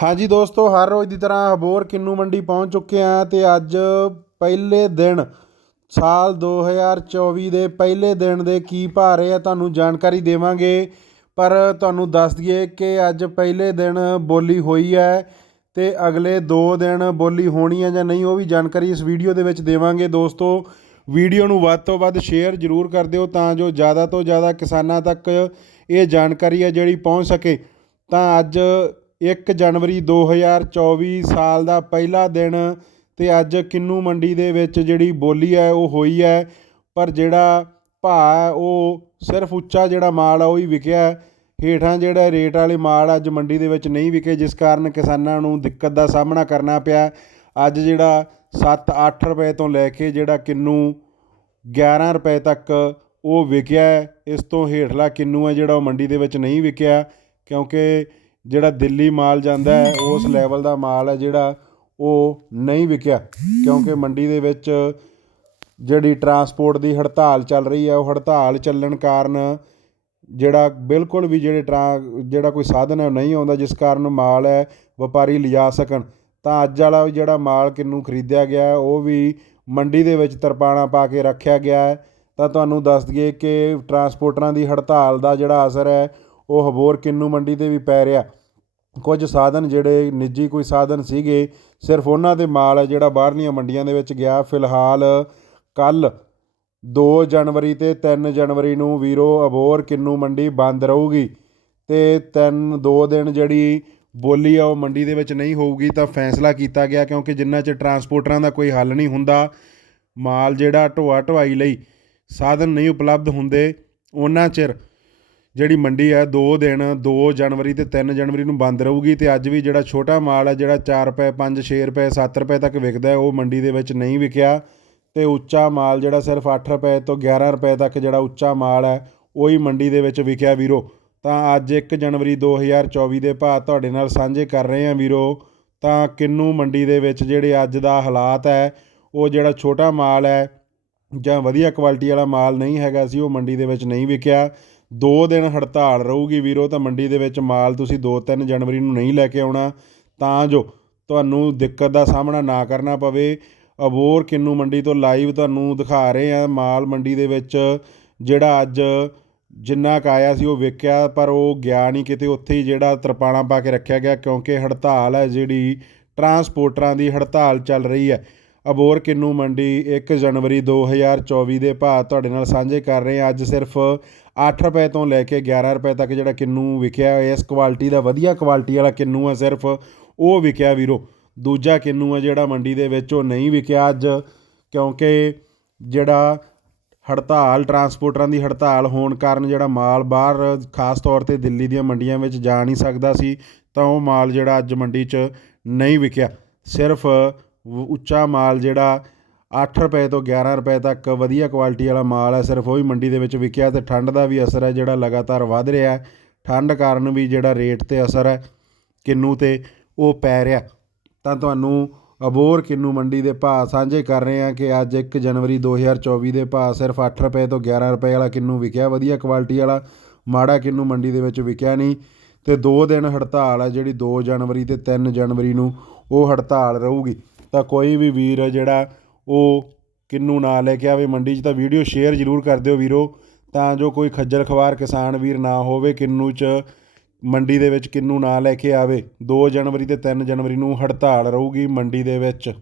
ਹਾਂਜੀ ਦੋਸਤੋ, ਹਰ ਰੋਜ਼ ਦੀ ਤਰ੍ਹਾਂ ਅਬੋਹਰ ਕਿੰਨੂ ਮੰਡੀ ਪਹੁੰਚ ਚੁੱਕੇ ਹਾਂ ਤੇ ਅੱਜ ਪਹਿਲੇ ਦਿਨ ਸਾਲ 2024 ਦੇ ਪਹਿਲੇ ਦਿਨ ਦੇ ਕੀ ਭਾਅ ਰਹੇ ਆ ਤੁਹਾਨੂੰ ਜਾਣਕਾਰੀ ਦੇਵਾਂਗੇ। ਪਰ ਤੁਹਾਨੂੰ ਦੱਸ ਦਈਏ ਕਿ ਅੱਜ ਪਹਿਲੇ ਦਿਨ ਬੋਲੀ ਹੋਈ ਹੈ ਤੇ ਅਗਲੇ 2 ਦਿਨ ਬੋਲੀ ਹੋਣੀ ਹੈ ਜਾਂ ਨਹੀਂ, ਉਹ ਵੀ ਜਾਣਕਾਰੀ ਇਸ ਵੀਡੀਓ ਦੇ ਵਿੱਚ ਦੇਵਾਂਗੇ। ਦੋਸਤੋ, ਵੀਡੀਓ ਨੂੰ ਵੱਧ ਤੋਂ ਵੱਧ ਸ਼ੇਅਰ ਜ਼ਰੂਰ ਕਰ ਦਿਓ ਤਾਂ ਜੋ ਜ਼ਿਆਦਾ ਤੋਂ ਜ਼ਿਆਦਾ ਕਿਸਾਨਾਂ ਤੱਕ ਇਹ ਜਾਣਕਾਰੀ ਹੈ ਜਿਹੜੀ ਪਹੁੰਚ ਸਕੇ। ਤਾਂ ਅੱਜ ਇੱਕ ਜਨਵਰੀ 2024 ਸਾਲ ਦਾ ਪਹਿਲਾ ਦਿਨ ਤੇ ਅੱਜ ਕਿੰਨੂ ਮੰਡੀ ਦੇ ਵਿੱਚ ਜਿਹੜੀ ਬੋਲੀ ਹੈ ਉਹ ਹੋਈ ਹੈ। ਪਰ ਜਿਹੜਾ ਭਾਅ ਹੈ ਉਹ ਸਿਰਫ ਉੱਚਾ ਜਿਹੜਾ ਮਾਲ ਆ ਉਹ ਹੀ ਵਿਕਿਆ। ਹੇਠਾਂ ਜਿਹੜਾ ਰੇਟ ਵਾਲੇ ਮਾਲ ਅੱਜ ਮੰਡੀ ਦੇ ਵਿੱਚ ਨਹੀਂ ਵਿਕੇ, ਜਿਸ ਕਾਰਨ ਕਿਸਾਨਾਂ ਨੂੰ ਦਿੱਕਤ ਦਾ ਸਾਹਮਣਾ ਕਰਨਾ ਪਿਆ। ਅੱਜ ਜਿਹੜਾ 7-8 ਰੁਪਏ ਤੋਂ ਲੈ ਕੇ ਜਿਹੜਾ ਕਿੰਨੂ 11 ਰੁਪਏ ਤੱਕ ਉਹ ਵਿਕਿਆ ਇਸ ਤੋਂ ਹੇਠਲਾ ਕਿੰਨੂ ਹੈ ਜਿਹੜਾ ਉਹ ਮੰਡੀ ਦੇ ਵਿੱਚ ਨਹੀਂ ਵਿਕਿਆ, ਕਿਉਂਕਿ ਜਿਹੜਾ ਦਿੱਲੀ ਮਾਲ ਜਾਂਦਾ ਹੈ ਉਸ ਲੈਵਲ ਦਾ ਮਾਲ ਹੈ ਜਿਹੜਾ ਉਹ ਨਹੀਂ ਵਿਕਿਆ। ਕਿਉਂਕਿ ਮੰਡੀ ਦੇ ਵਿੱਚ ਜਿਹੜੀ ਟਰਾਂਸਪੋਰਟ ਦੀ ਹੜਤਾਲ ਚੱਲ ਰਹੀ ਹੈ ਉਹ ਹੜਤਾਲ ਚੱਲਣ ਕਾਰਨ ਜਿਹੜਾ ਬਿਲਕੁਲ ਵੀ ਜਿਹੜੇ ਟਰਾ ਜਿਹੜਾ ਕੋਈ ਸਾਧਨ ਹੈ ਉਹ ਨਹੀਂ ਆਉਂਦਾ ਜਿਸ ਕਾਰਨ ਮਾਲ ਹੈ ਵਪਾਰੀ ਲਿਜਾ ਸਕਣ। ਤਾਂ ਅੱਜ ਵਾਲਾ ਜਿਹੜਾ ਮਾਲ ਕਿੰਨੂ ਖਰੀਦਿਆ ਗਿਆ ਉਹ ਵੀ ਮੰਡੀ ਦੇ ਵਿੱਚ ਤਰਪਾਣਾ ਪਾ ਕੇ ਰੱਖਿਆ ਗਿਆ ਹੈ। ਤਾਂ ਤੁਹਾਨੂੰ ਦੱਸ ਦਈਏ ਕਿ ਟਰਾਂਸਪੋਰਟਰਾਂ ਦੀ ਹੜਤਾਲ ਦਾ ਜਿਹੜਾ ਅਸਰ ਹੈ ਉਹ ਹਬੋਰ ਕਿੰਨੂ ਮੰਡੀ ਤੇ ਵੀ ਪੈ ਰਿਹਾ। ਕੁਝ ਸਾਧਨ ਜਿਹੜੇ ਨਿੱਜੀ ਕੋਈ ਸਾਧਨ ਸੀਗੇ, ਸਿਰਫ ਉਹਨਾਂ ਦੇ ਮਾਲ ਹੈ ਜਿਹੜਾ ਬਾਹਰਲੀਆਂ ਮੰਡੀਆਂ ਦੇ ਵਿੱਚ ਗਿਆ। ਫਿਲਹਾਲ ਕੱਲ 2 ਜਨਵਰੀ ਤੇ 3 ਜਨਵਰੀ ਨੂੰ ਵੀਰੋ ਅਬੋਰ ਕਿੰਨੂ ਮੰਡੀ ਬੰਦ ਰਹੂਗੀ ਤੇ 3 2 ਦਿਨ ਜਿਹੜੀ ਬੋਲੀ ਆ ਉਹ ਮੰਡੀ ਦੇ ਵਿੱਚ ਨਹੀਂ ਹੋਊਗੀ ਤਾਂ ਫੈਸਲਾ ਕੀਤਾ ਗਿਆ ਕਿਉਂਕਿ ਜਿੰਨਾ 'ਚ ਟਰਾਂਸਪੋਰਟਰਾਂ ਦਾ ਕੋਈ ਹੱਲ ਨਹੀਂ ਹੁੰਦਾ, ਮਾਲ ਜਿਹੜਾ ਢੋਆ ਢੁਆਈ ਲਈ ਸਾਧਨ ਨਹੀਂ ਉਪਲਬਧ ਹੁੰਦੇ, ਉਹਨਾਂ ਚਿਰ ਜਿਹੜੀ ਮੰਡੀ ਹੈ 2 ਦਿਨ 2 ਜਨਵਰੀ ਤੇ 3 ਜਨਵਰੀ ਨੂੰ ਬੰਦ ਰਹੂਗੀ ਤੇ ਅੱਜ ਵੀ ਜਿਹੜਾ ਛੋਟਾ ਮਾਲ ਹੈ ਜਿਹੜਾ 4 ਰੁਪਏ 5 6 ਰੁਪਏ 7 ਰੁਪਏ ਤੱਕ ਵਿਕਦਾ, ਉਹ ਮੰਡੀ ਦੇ ਵਿੱਚ ਨਹੀਂ ਵਿਕਿਆ। ਤੇ ਉੱਚਾ ਮਾਲ ਜਿਹੜਾ ਸਿਰਫ 8 ਰੁਪਏ ਤੋਂ 11 ਰੁਪਏ ਤੱਕ ਜਿਹੜਾ ਉੱਚਾ ਮਾਲ ਹੈ ਉਹੀ ਮੰਡੀ ਦੇ ਵਿੱਚ ਵਿਕਿਆ ਵੀਰੋ। ਤਾਂ ਅੱਜ 1 ਜਨਵਰੀ 2024 ਦੇ ਭਾਅ ਤੁਹਾਡੇ ਨਾਲ ਸਾਂਝੇ ਕਰ ਰਹੇ ਹਾਂ ਵੀਰੋ। ਤਾਂ ਕਿੰਨੂ ਮੰਡੀ ਦੇ ਵਿੱਚ ਜਿਹੜੇ ਅੱਜ ਦਾ ਹਾਲਾਤ ਹੈ, ਉਹ ਜਿਹੜਾ ਛੋਟਾ ਮਾਲ ਹੈ ਜਾਂ ਵਧੀਆ ਕੁਆਲਿਟੀ ਵਾਲਾ ਮਾਲ ਨਹੀਂ ਹੈਗਾ ਸੀ, ਉਹ ਮੰਡੀ ਦੇ ਵਿੱਚ ਨਹੀਂ ਵਿਕਿਆ। ਦੋ ਦਿਨ ਹੜਤਾਲ ਰਹੂਗੀ ਵੀਰੋ, ਤਾਂ ਮੰਡੀ ਦੇ ਵਿੱਚ ਮਾਲ ਤੁਸੀਂ 2-3 ਜਨਵਰੀ ਨੂੰ ਨਹੀਂ ਲੈ ਕੇ ਆਉਣਾ, ਤਾਂ ਜੋ ਤੁਹਾਨੂੰ ਦਿੱਕਤ ਦਾ ਸਾਹਮਣਾ ਨਾ ਕਰਨਾ ਪਵੇ। ਅਬੋਰ ਕਿੰਨੂ ਮੰਡੀ ਤੋਂ ਲਾਈਵ ਤੁਹਾਨੂੰ ਦਿਖਾ ਰਹੇ ਆ ਮਾਲ ਮੰਡੀ ਦੇ ਵਿੱਚ ਜਿਹੜਾ ਅੱਜ ਜਿੰਨਾ ਕੁ ਆਇਆ ਸੀ ਉਹ ਵੇਖਿਆ ਪਰ ਉਹ ਗਿਆ ਨਹੀਂ ਕਿਤੇ। ਉੱਥੇ ਹੀ ਜਿਹੜਾ ਤਰਪਾਣਾ ਪਾ ਕੇ ਰੱਖਿਆ ਗਿਆ, ਕਿਉਂਕਿ ਹੜਤਾਲ ਹੈ ਜਿਹੜੀ, ਟਰਾਂਸਪੋਰਟਰਾਂ ਦੀ ਹੜਤਾਲ ਚੱਲ ਰਹੀ ਹੈ। ਅਬੋਰ ਕਿੰਨੂ ਮੰਡੀ 1 ਜਨਵਰੀ 2024 ਦੇ ਭਾਅ ਤੁਹਾਡੇ ਨਾਲ ਸਾਂਝੇ ਕਰ ਰਹੇ ਹਾਂ। ਅੱਜ ਸਿਰਫ 8 ਰੁਪਏ ਤੋਂ ਲੈ ਕੇ 11 ਰੁਪਏ ਤੱਕ ਜਿਹੜਾ ਕਿੰਨੂ ਵਿਕਿਆ ਇਸ ਕੁਆਲਿਟੀ ਦਾ ਵਧੀਆ ਕੁਆਲਿਟੀ ਵਾਲਾ ਕਿੰਨੂ ਹੈ ਸਿਰਫ, ਉਹ ਵਿਕਿਆ ਵੀਰੋ। ਦੂਜਾ ਕਿੰਨੂ ਹੈ ਜਿਹੜਾ ਮੰਡੀ ਦੇ ਵਿੱਚ, ਉਹ ਨਹੀਂ ਵਿਕਿਆ ਅੱਜ, ਕਿਉਂਕਿ ਜਿਹੜਾ ਹੜਤਾਲ, ਟਰਾਂਸਪੋਰਟਰਾਂ ਦੀ ਹੜਤਾਲ ਹੋਣ ਕਾਰਨ ਜਿਹੜਾ ਮਾਲ ਬਾਹਰ, ਖਾਸ ਤੌਰ ਤੇ ਦਿੱਲੀ ਦੀਆਂ ਮੰਡੀਆਂ ਵਿੱਚ ਜਾ ਨਹੀਂ ਸਕਦਾ ਸੀ, ਤਾਂ ਉਹ ਮਾਲ ਜਿਹੜਾ ਅੱਜ ਮੰਡੀ 'ਚ ਨਹੀਂ ਵਿਕਿਆ। ਸਿਰਫ ਉੱਚਾ ਮਾਲ ਜਿਹੜਾ ਅੱਠ ਰੁਪਏ ਤੋਂ 11 ਰੁਪਏ ਤੱਕ ਵਧੀਆ ਕੁਆਲਿਟੀ ਵਾਲਾ ਮਾਲ ਹੈ, ਸਿਰਫ ਉਹ ਹੀ ਮੰਡੀ ਦੇ ਵਿੱਚ ਵਿਕਿਆ ਅਤੇ ਠੰਡ ਦਾ ਵੀ ਅਸਰ ਹੈ, ਜਿਹੜਾ ਲਗਾਤਾਰ ਵੱਧ ਰਿਹਾ ਠੰਡ ਕਾਰਨ ਵੀ ਜਿਹੜਾ ਰੇਟ ਤੇ ਅਸਰ ਹੈ ਕਿੰਨੂ ਤੇ ਉਹ ਪੈ ਰਿਹਾ ਤਾਂ ਤੁਹਾਨੂੰ ਅਬੋਰ ਕਿੰਨੂ ਮੰਡੀ ਦੇ ਭਾਅ ਸਾਂਝੇ ਕਰ ਰਹੇ ਹਾਂ ਕਿ ਅੱਜ 1 ਜਨਵਰੀ 2024 ਦੇ ਭਾਅ ਸਿਰਫ 8 ਰੁਪਏ ਤੋਂ 11 ਰੁਪਏ ਵਾਲਾ ਕਿੰਨੂ ਵਿਕਿਆ, ਵਧੀਆ ਕੁਆਲਿਟੀ ਵਾਲਾ ਮਾੜਾ ਕਿੰਨੂ ਮੰਡੀ ਦੇ ਵਿੱਚ ਵਿਕਿਆ ਨਹੀਂ ਤੇ 2 ਦਿਨ ਹੜਤਾਲ ਹੈ, ਜਿਹੜੀ 2 ਜਨਵਰੀ ਤੇ 3 ਜਨਵਰੀ ਨੂੰ ਉਹ ਹੜਤਾਲ ਰਹੂਗੀ। ਤਾਂ ਕੋਈ ਵੀ ਵੀਰ ਜਿਹੜਾ ਉਹ ਕਿੰਨੂ ਨਾ ਲੈ ਕੇ ਆਵੇ ਮੰਡੀ 'ਚ ਤਾਂ ਵੀਡੀਓ ਸ਼ੇਅਰ ਜ਼ਰੂਰ ਕਰ ਦਿਓ ਵੀਰੋ। ਤਾਂ ਜੋ ਕੋਈ ਖੱਜਲ ਖਵਾਰ ਕਿਸਾਨ ਵੀਰ ਨਾ ਹੋਵੇ ਕਿੰਨੂ 'ਚ ਮੰਡੀ ਦੇ ਵਿੱਚ ਕਿੰਨੂ ਨਾ ਲੈ ਕੇ ਆਵੇ। 2 ਜਨਵਰੀ ਤੇ 3 ਜਨਵਰੀ ਨੂੰ ਹੜਤਾਲ ਰਹੂਗੀ ਮੰਡੀ ਦੇ ਵਿੱਚ।